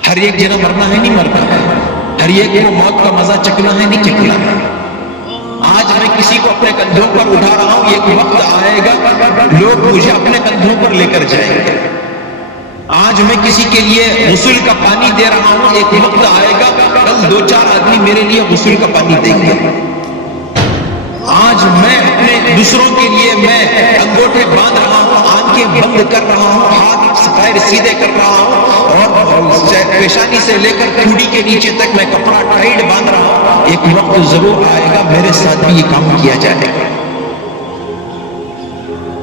ہر ایک جنا مرنا ہے, نہیں مرنا ہے. ہر ایک کو موت کا مزہ چکنا ہے, نہیں چکنا ہے. آج میں کسی کو اپنے کندھوں پر اٹھا رہا ہوں, ایک وقت آئے گا لوگ مجھے اپنے کندھوں پر لے کر جائیں گے. آج میں کسی کے لیے غسل کا پانی دے رہا ہوں, ایک وقت آئے گا کل 2-4 آدمی میرے لیے غسل کا پانی دیں گے. آج میں اپنے دوسروں کے لیے میں انگوٹھے باندھ رہا ہوں, آنکھیں بند کر رہا ہوں, ہاتھ پیر سیدھے کر رہا ہوں, اور پیشانی سے لے کر ٹھوڑی کے نیچے تک میں کپڑا ٹائٹ باندھ رہا ہوں. ایک وقت ضرور آئے گا میرے ساتھ بھی یہ کام کیا جائے گا.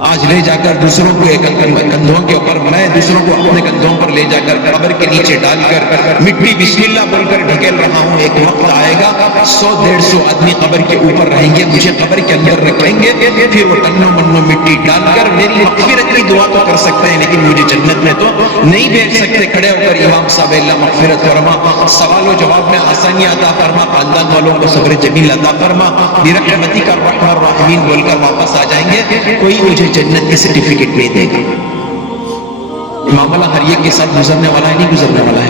آج لے جا کر دوسروں کو کندھوں کے اوپر، میں دوسروں کو اپنے کندھوں پر لے جا کر قبر کے نیچے ڈال کر مٹی بسم اللہ بول کر ڈھکیل رہا ہوں. ایک وقت آئے گا 100-150 آدمی قبر کے اوپر رہیں گے، مجھے قبر کے اندر رکھیں گے، پھر وہ تنو منو مٹی ڈال کر میری مغفرت کی دعا تو کر سکتے ہیں لیکن مجھے جنت میں تو نہیں بھیج سکتے. کھڑے ہو کر امام صاحب اللہ مغفرت فرما، سوال و جواب میں آسانیاں عطا فرما، خاندان والوں کو صبر جمیل عطا فرما، برحمتک الرحمن الرحیم بول کر واپس آ جائیں گے. کوئی مجھے جنت کے سرٹیفکیٹ نہیں دے گا. معاملہ ہر ایک کے ساتھ گزرنے والا ہے، نہیں گزرنے والا ہے.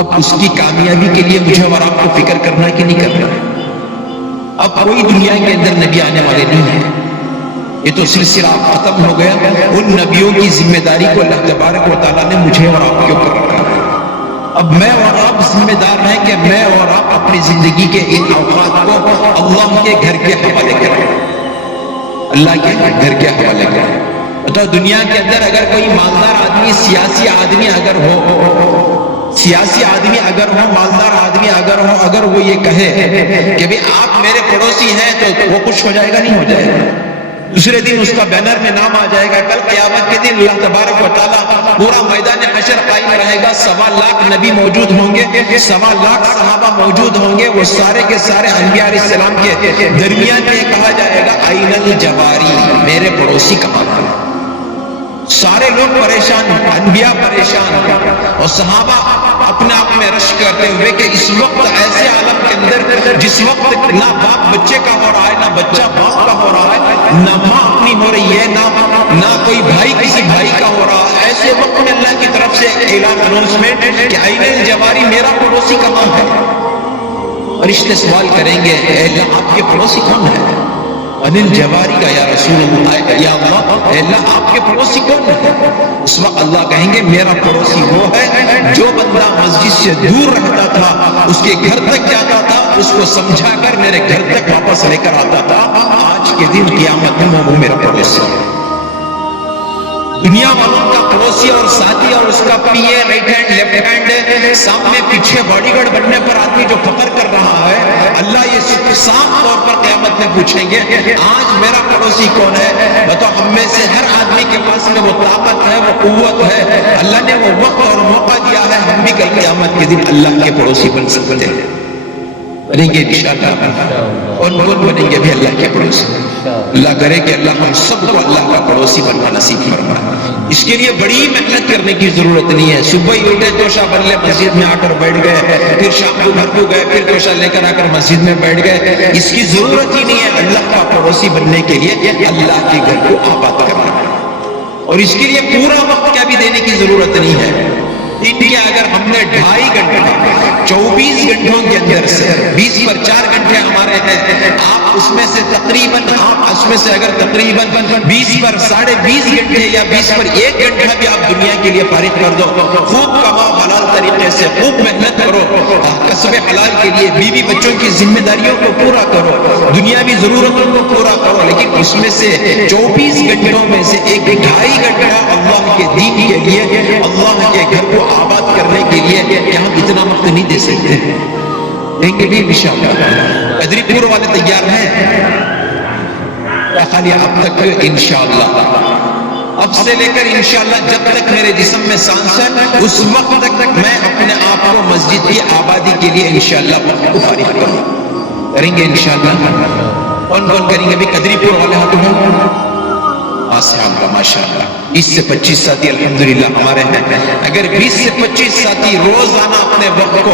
اب اس کی کامیابی کے لیے مجھے اور آپ کو فکر کرنا ہے کہ نہیں کرنا ہے. اب کوئی دنیا کے اندر نبی آنے والے نہیں ہیں، یہ تو سلسلہ ختم ہو گیا. ان نبیوں کی ذمہ داری کو اللہ تبارک و تعالیٰ نے مجھے اور آپ کے اوپر رکھا. اب میں اور آپ ذمہ دار ہیں کہ میں اور آپ اپنی زندگی کے ان اوقات کو اللہ کے گھر کے حوالے کریں، اللہ کے گھر کے حوالے کریں. تو دنیا کے اندر اگر کوئی مالدار آدمی، سیاسی آدمی اگر ہو، مالدار آدمی اگر وہ یہ کہے کہ آپ میرے پڑوسی ہیں تو وہ خوش ہو جائے گا؟ نہیں ہو جائے گا. دوسرے دن اس کا بینر میں نام آ جائے گا. کل قیامت کے دن اللہ تبارک و تعالیٰ پورا میدان حشر قائم رہے گا. 1.25 نبی موجود ہوں گے، 1.25 صحابہ موجود ہوں گے. وہ سارے کے سارے انبیاء علیہ السلام کے درمیان میں کہا جائے گا عین الجواری، میرے پڑوسی کہاں ہیں؟ سارے لوگ پریشان، انبیاء پریشان اور صحابہ اپنے آپ میں رش کرتے ہوئے کہ اس وقت ایسے عالم کے اندر جس وقت نہ باپ بچے کا ہو رہا ہے، نہ بچہ باپ کا ہو رہا ہے، نہ ماں اپنی ہو رہی ہے، نہ کوئی بھائی کسی بھائی کا ہو رہا ہے، ایسے وقت میں اللہ کی طرف سے اعلان اناؤنسمنٹ کہ عین الجواری، میرا پڑوسی کہاں ہے؟ فرشتے سوال کریں گے اے اللہ آپ کے پڑوسی کون ہے؟ انل جواری کا یا رسول اللہ، یا اللہ اے اللہ آپ کے پڑوسی کون ہے؟ اس وقت اللہ کہیں گے میرا پڑوسی وہ ہے جو بندہ مسجد سے دور رہتا تھا، اس کے گھر تک جاتا تھا، اس کو سمجھا کر میرے گھر تک واپس لے کر آتا تھا. آج کے دن قیامت میں وہ میرا پڑوسی ہے. دنیا والوں کا پڑوسی اور ساتھی اور اس کا پی اے، رائٹ ہینڈ، لیفٹ ہینڈ، سامنے پیچھے باڈی گارڈ بننے پر آدمی جو فخر کر رہا ہے، اللہ یہ صاف طور پر قیامت میں پوچھیں گے آج میرا پڑوسی کون ہے؟ بتاؤ ہم میں سے ہر آدمی کے پاس میں وہ طاقت ہے، وہ قوت ہے، اللہ نے وہ وقت اور موقع دیا ہے. ہم بھی کل قیامت کے دن اللہ کے پڑوسی بن سکتے ہیں. بنیں گے انشاءاللہ. اور کون بنیں گے بھی اللہ کے پڑوسی؟ اللہ کرے کہ اللہ ہم سب کو اللہ کا پڑوسی بننا نصیب فرمائے. اس کے لیے بڑی محنت کرنے کی ضرورت نہیں ہے. صبح ہی اٹھے توشہ بلے مسجد میں آ کر بیٹھ گئے، پھر شام کو گھر کو گئے، پھر توشہ لے کر آ کر مسجد میں بیٹھ گئے. اس کی ضرورت ہی نہیں ہے. اللہ کا پڑوسی بننے کے لیے اللہ کے گھر کو آباد کرنا ہے، اور اس کے لیے پورا وقت کیا بھی دینے کی ضرورت نہیں ہے. دن کے اگر ہم نے 2.5 گھنٹے 24 گھنٹوں کے اندر سے 20 پر 4 گھنٹے ہمارے ہیں، آپ اس میں سے تقریباً 20 پر 20.5 گھنٹے یا 20 پر 1 گھنٹہ بھی آپ دنیا کے لیے فارغ کر دو. خوب کماؤ حلال طریقے سے، خوب محنت کرو کسب حلال کے لیے، بیوی بچوں کی ذمہ داریوں کو پورا کرو، دنیاوی ضرورتوں کو پورا کرو، لیکن اس میں سے 24 گھنٹوں میں سے 1.5 گھنٹہ اللہ کے دین کے لیے، اللہ کے گھر کو آباد کرنے کے لیے کہ ہم اتنا وقت نہیں دے سکتے. دیں گے بھی انشاءاللہ. قدری پور والے تیار ہیں؟ خالی اب تک انشاءاللہ، اب سے لے کر انشاءاللہ جب تک میرے جسم میں سانس ہے اس وقت تک میں اپنے آپ کو مسجد کی آبادی کے لیے انشاءاللہ کو فارغ کریں گے انشاءاللہ. کون کون کریں گے بھی؟ قدری پور والے ہاتھوں میں ماشاءاللہ 20 سے 25 ساتھی الحمدللہ ہمارے ہیں. اگر 20 سے 25 ساتھی روزانہ اپنے وقت کو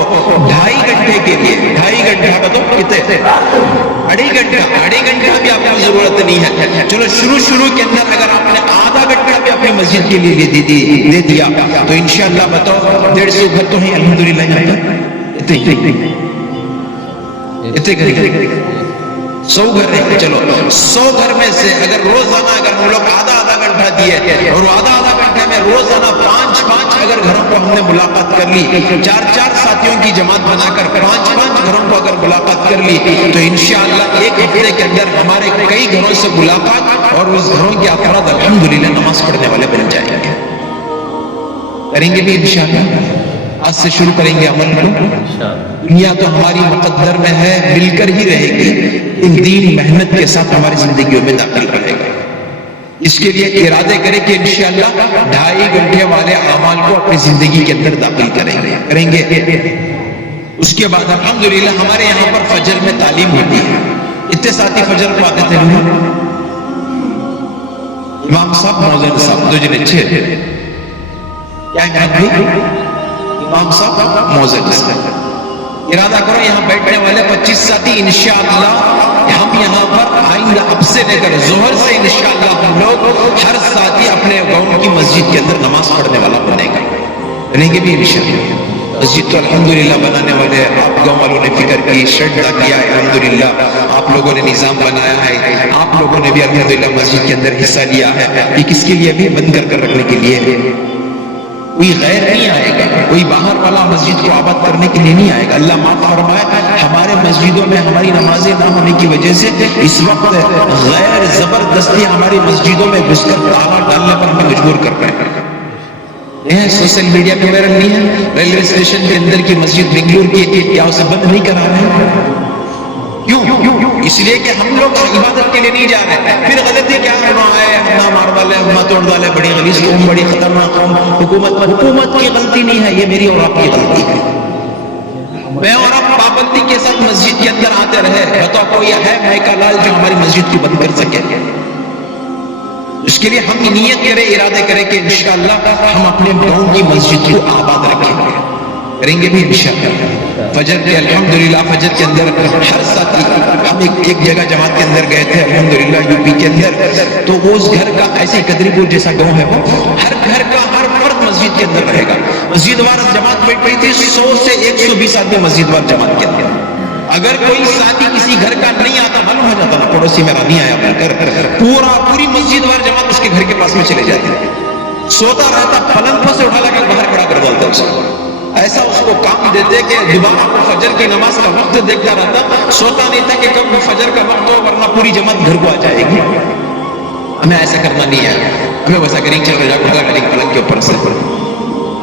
2.5 گھنٹے کے لیے، 2.5 گھنٹہ بتاؤ کتنے؟ 2.5 گھنٹہ بھی آپ کو ضرورت نہیں ہے. چلو شروع کے اندر اگر آپ نے آدھا گھنٹہ بھی اپنی مسجد کے لیے دے دیا تو انشاءاللہ بتاؤ 150 گھر تو ہیں الحمدللہ یہاں پر. اتنے 100 گھر ہے. چلو 100 گھر میں سے اگر روزانہ اگر ہم لوگ آدھا گھنٹہ دیے اور آدھا گھنٹے میں روزانہ 5 اگر گھروں کو ہم نے ملاقات کر لی، 4 ساتھیوں کی جماعت بنا کر 5 گھروں کو اگر ملاقات کر لی تو انشاءاللہ ایک ہفتے کے اندر ہمارے کئی گھروں سے ملاقات اور اس گھروں کے افراد الحمدللہ نماز پڑھنے والے بن جائیں گے. کریں گے بھی انشاءاللہ. آج سے شروع کریں گے عمل کو. دنیا تو ہماری مقدر میں ہے، مل کر ہی رہے گی، ان دین محنت کے ساتھ ہماری زندگیوں میں داخل رہے گا. اس کے لیے ارادے کریں کہ انشاءاللہ 2.5 گھنٹے والے اعمال کو اپنی زندگی کے اندر داخل کریں گے. اس کے بعد الحمدللہ ہمارے یہاں پر فجر میں تعلیم ہوتی ہے. اتنے ساتھی فجر کو آتے تھے امام صاحب موزن صاحب دو جن اچھے کیا امام بھائی امام صاحب موزن صاحب ارادہ کرو یہاں بیٹھنے والے 25 ساتھی انشاءاللہ ہم یہاں پر آئندہ اب سے لے کر ظہر سے انشاءاللہ ہم لوگ ہر ساتھی اپنے گاؤں کی مسجد کے اندر نماز پڑھنے والا بنے گا بنیں گے بھی انشاءاللہ. مسجد تو الحمدللہ بنانے والے آپ گاؤں والوں نے فکر کی شیڈ کیا ہے الحمدللہ آپ لوگوں نے نظام بنایا ہے آپ لوگوں نے بھی الحمدللہ مسجد کے اندر حصہ لیا ہے. یہ کس کے لیے بھی بند کر رکھنے کے لیے کوئی غیر نہیں آئے گا کوئی باہر والا مسجد کو آباد کرنے کے لیے نہیں آئے گا. اللہ معاف فرمائے ہمارے مسجدوں میں ہماری نمازیں نہ ہونے کی وجہ سے اس وقت غیر زبردستی ہماری مسجدوں میں گھس کر تالا ڈالنے پر ہمیں مجبور کر رہے ہیں. یہ سوشل میڈیا پہ وائرل نہیں ہے ریلوے اسٹیشن کے اندر کی مسجد بنگلور کی کیا اسے بند نہیں کرا رہے ہیں کیوں اس لیے کہ ہم لوگ عبادت کے لیے نہیں جا رہے. پھر غلطی کیا ہونا ہے ہم مار والے ہم توڑ والے بڑی غلیظ قوم بڑی خطرناک قوم حکومت کی غلطی نہیں ہے یہ میری اور آپ کی غلطی ہے. میں اور آپ پابندی کے ساتھ مسجد کے اندر آتے رہے بتاؤ کوئی ہے مائکا لال جو ہماری مسجد کو بند کر سکے. اس کے لیے ہم نیت کریں ارادے کریں کہ انشاءاللہ ہم اپنے گاؤں کی مسجد کو آباد رکھیں گے کریں گے بھی انشاءاللہ. فجر کے الحمدللہ فجر کے اندر ہر ساتھی ہم ایک جگہ جماعت کے اندر گئے تھے الحمدللہ یو پی کے اندر تو وہ اس گھر کا ایسے قدری پور جیسا گاؤں ہے وہ ہر گھر کا ہر فرد مسجد کے اندر رہے گا. مسجد وار جماعت بیٹھ رہی تھی 100 سے 120 آدمی مسجد وار جماعت کے اندر. اگر کوئی ساتھی کسی گھر کا نہیں آتا معلوم ہو جاتا نا پڑوسی میرا نہیں آیا بول کر پوری مسجد وار جماعت اس کے گھر کے پاس میں چلے جاتے. سوتا رہتا پلنگ پر سے اٹھا لا کر باہر کھڑا کر ڈالتا اس کو ایسا اس کو کام دیتے کہ دوبارہ وہ فجر کی نماز کا وقت دیکھتا رہتا سوتا نہیں تھا کہ کب وہ فجر کا وقت ہو ورنہ پوری جماعت گھر کو آ جائے گی. ہمیں ایسا کرنا نہیں ہے ہمیں ویسا کریں چل رہا کھڑا کریں پلنگ کے اوپر سے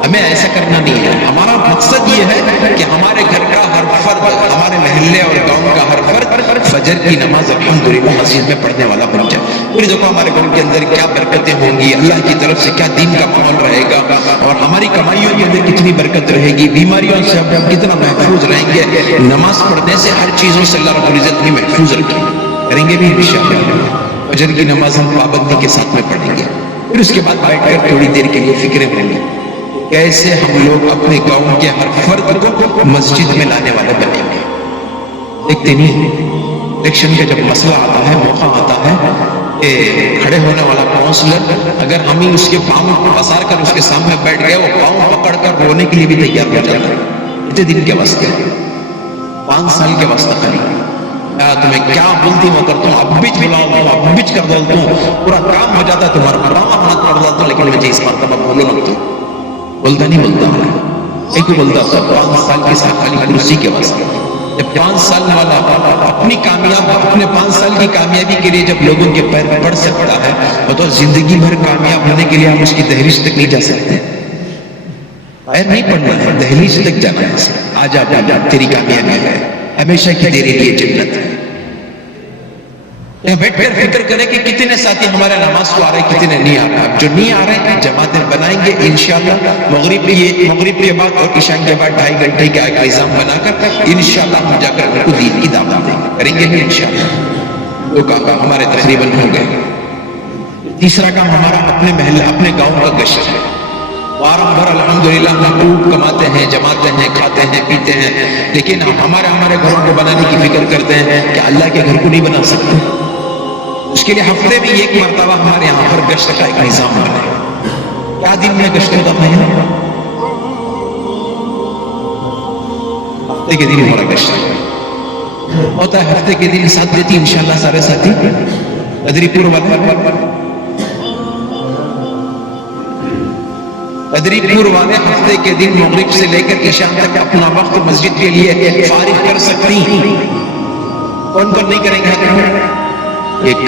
ہمیں ایسا کرنا نہیں ہے. ہمارا مقصد یہ ہے کہ ہمارے گھر کا ہر فرد ہمارے محلے اور گاؤں کا ہر فرد فجر کی نماز الحمدللہ مسجد میں پڑھنے والا بن جائے. پوری دیکھو ہمارے گاؤں کے اندر کیا برکتیں ہوں گی اللہ کی طرف سے کیا دین کا ماحول رہے گا اور ہماری کمائیوں کے اندر کتنی برکت رہے گی بیماریوں سے ہم کتنا محفوظ رہیں گے. نماز پڑھنے سے ہر چیزوں سے اللہ رب العزت بھی محفوظ رکھیں کریں گے بھی انشاءاللہ. فجر کی نماز ہم پابندی کے ساتھ میں پڑھیں گے. پھر اس کے بعد بیٹھ کر تھوڑی دیر کے لیے فکریں ہوں گی کیسے ہم لوگ اپنے گاؤں کے ہر فرد کو مسجد میں لانے والے بنیں گے. دیکھتے نہیں الیکشن کا جب مسئلہ آتا ہے موقع آتا ہے کہ کھڑے ہونے والا کونسلر اگر ہم ہی اس کے پاؤں کو پسار کر اس کے سامنے بیٹھ گئے وہ پاؤں پکڑ کر رونے کے لیے بھی تیار ہو جاتا ہے. اتنے دن کے واسطے 5 سال کے واسطے خالی تمہیں کیا بولتی وہ کرتا ہوں اب بچ بلاؤں گا اب بچ کر بولتا ہوں پورا کام ہو جاتا ہے تمہارا پرانا ہاتھ پڑ جاتا ہوں لیکن مجھے اس بات کا بولو نہ تو بولتا نہیں بولتا ایک بولتا تھا 5 سال کے ساتھ خالی کرسی کے واسطے. جب 5 سال والا اپنی اپنے 5 سال کی کامیابی کے لیے جب لوگوں کے پیر پڑ سکتا ہے تو زندگی بھر کامیاب ہونے کے لیے ہم اس کی دہلیز تک نہیں جا سکتے. پیر نہیں پڑنا ہے دہلیز تک جانا ہے. آجا تیری کامیابی ہے ہمیشہ کی تیرے لیے جنت ہے. بیٹھ کر فکر کریں کہ کتنے ساتھی ہمارے نماز کو آ رہے ہیں کتنے نہیں آ رہے. جو نہیں آ رہے ہیں جماعتیں بنائیں گے انشاءاللہ مغرب کے بعد اور عشاء کے بعد 2.5 گھنٹے کا ایک نظام بنا کر انشاءاللہ ہم جا کر ان کو دین کی دعوت دیں گے کریں گے بھی انشاءاللہ. دو کام ہمارے تقریباً ہو گئے. تیسرا کام ہمارا اپنے محلے اپنے گاؤں کا گشت ہے. بار الحمدللہ ہم خوب کماتے ہیں جماتے ہیں کھاتے ہیں پیتے ہیں لیکن ہمارے گھروں کو بنانے کی فکر کرتے ہیں کہ اللہ کے گھر کو نہیں بنا سکتے. اس کے لیے ہفتے میں ایک مرتبہ ہمارے یہاں پر گشت کا ایک نظام بنے. کیا دن میں گشت ہوتا ہے ہفتے کے دن ہمارا گشت ہوتا ہے. ہفتے کے دن ساتھ دیتی انشاءاللہ سارے ساتھی قدری پور والے ہفتے کے دن مغرب سے لے کر عشاء تک اپنا وقت مسجد کے لیے فارغ کر سکتی. کون کون نہیں کریں گے؟ ایک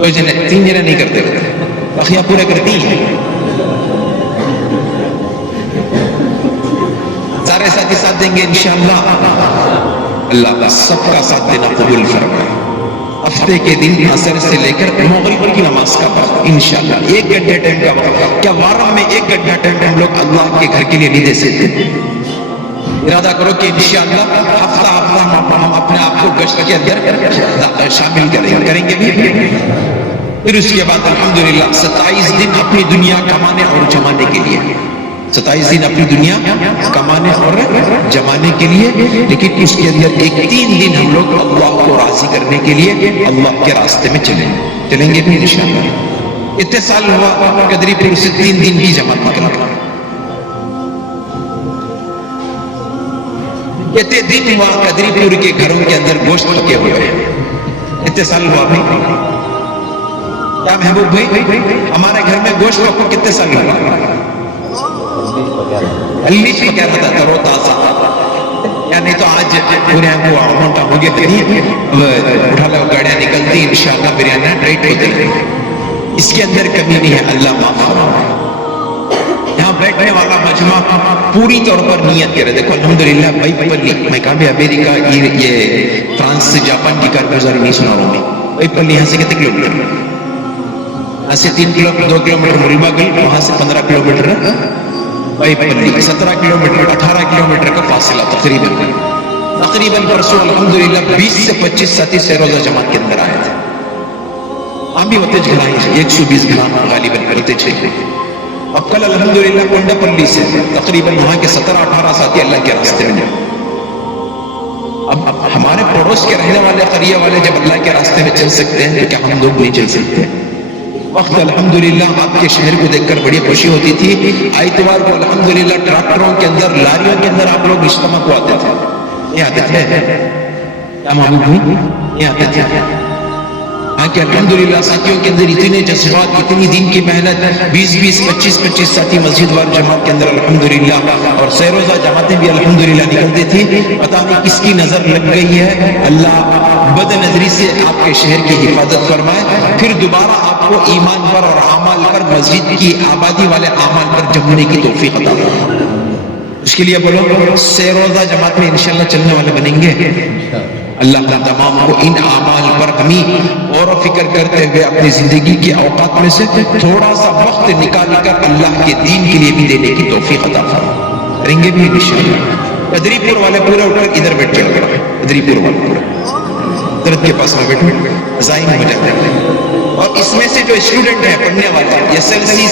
2 جنے 3 جنے نہیں کرتے بقیہ پورے کرتی ہیں. سارے ساتھی ساتھ دیں گے انشاءاللہ. اللہ کا سب کا ساتھ دینا قبول فرمائے. ہفتے کے دن عصر سے لے کر مغرب کی نماز کا وقت انشاءاللہ 1 گھنٹے ٹائم کا وقت. کیا وارم میں 1 گھنٹہ ٹائم ہم لوگ اللہ کے گھر کے لیے نہیں دے سکتے؟ ارادہ کرو کہ انشاءاللہ ہفتہ ہم اپنے آپ کو گشت کے اندر شامل کریں گے بھی. پھر اس کے بعد الحمدللہ 27 دن اپنی دنیا کمانے اور جمانے کے لیے, 27 دن اپنی دنیا کمانے اور جمانے کے لیے, لیکن اس کے اندر 3 دن ہم لوگ اللہ کو راضی کرنے کے لیے اللہ کے راستے میں چلیں گے بھی انشاءاللہ. اتنے سال ہوا قدری پور سے 3 دن کی جماعت نکلا, اتنے دن ہوا قدری پور کے گھروں کے اندر گوشت پکے ہوئے ہیں. اتنے سال ہوا بھائی, کیا محبوب بھائی ہمارے گھر میں گوشت پکو کتنے سال ہوا؟ ہلیچ پکا رہتا تھا رو تازہ, یا نہیں تو آج پورے کو موٹا ہو گیا اٹھا لو گاڑیاں نکلتی انشاءاللہ بریانی ٹائٹ ہوتی ہے. اس کے اندر کمی نہیں ہے, اللہ معاف فرمائے. یہاں بیٹھنے والا مجمع پوری طور پر نیت کرے. دیکھو الحمدللہ بھائی پلی, میں کہا بھی امریکہ یہ فرانس سے جاپان کی کارگزاری نہیں سنا رہا ہوں. بھائی پلی یہاں سے کتنے کلو میٹر؟ یہاں سے 2 کلو میٹر مریبا گل, وہاں سے 15 کلو میٹر بھائی پلی, 17 کلو میٹر 18 کلو میٹر کا فاصلہ تقریباً پرسوں الحمدللہ 20 سے 25 ساتھی سے روزہ جماعت کے اندر آئے تھے. ہم بھی ہوتے گھر 120 گھر غالباً کرتے تھے. اب کل الحمدللہ کنڈا پلی سے تقریباً وہاں کے 17-18 ساتھی اللہ کے راستے میں جائے. اب ہمارے پڑوس کے رہنے والے قریہ والے جب اللہ کے راستے میں چل سکتے ہیں تو کیا ہم لوگ نہیں چل سکتے؟ وقت الحمدللہ آپ کے شہر کو دیکھ کر بڑی خوشی ہوتی تھی. اتوار کو الحمدللہ ٹریکٹروں کے اندر لاریوں کے اندر آپ لوگ اجتماع کو آتے تھے, یہ آتے تھے کیا محبوب بھائی, یہ آتے تھے. ہاں کہ الحمدللہ ساتھیوں کے اندر اتنے جذبات, اتنی دن کی محنت, 20-20 25-25 ساتھی مسجد وار جماعت کے اندر الحمدللہ, اور سیروزہ جماعتیں بھی الحمدللہ نکلتی تھی. پتہ نہیں کس کی نظر لگ گئی ہے, اللہ بد نظری سے آپ کے شہر کی حفاظت فرمائے. پھر دوبارہ آپ کو ایمان پر اور اعمال پر, مسجد کی آبادی والے اعمال پر جمنے کی توفیق عطا فرمائے. اس کے لیے بولو سیروزہ جماعت میں انشاءاللہ چلنے والے بنیں گے. اللہ ہم تمام کو ان اعمال پر ہمیں غور و فکر کرتے ہوئے اپنی زندگی کے اوقات میں سے تھوڑا سا وقت نکال کر اللہ کے دین کے لیے بھی دینے کی توفیق عطا فرمائے. کریں گے بھی انشاءاللہ. قدری پور والے پورے اٹھ کر ادھر بیٹھ جاؤ, قدری پور والے پورے درد کے پاس میں بیٹھو, زائن ہو جاتے ہیں. اور اس میں سے جو اسٹوڈنٹ ہیں پڑھنے والے SLC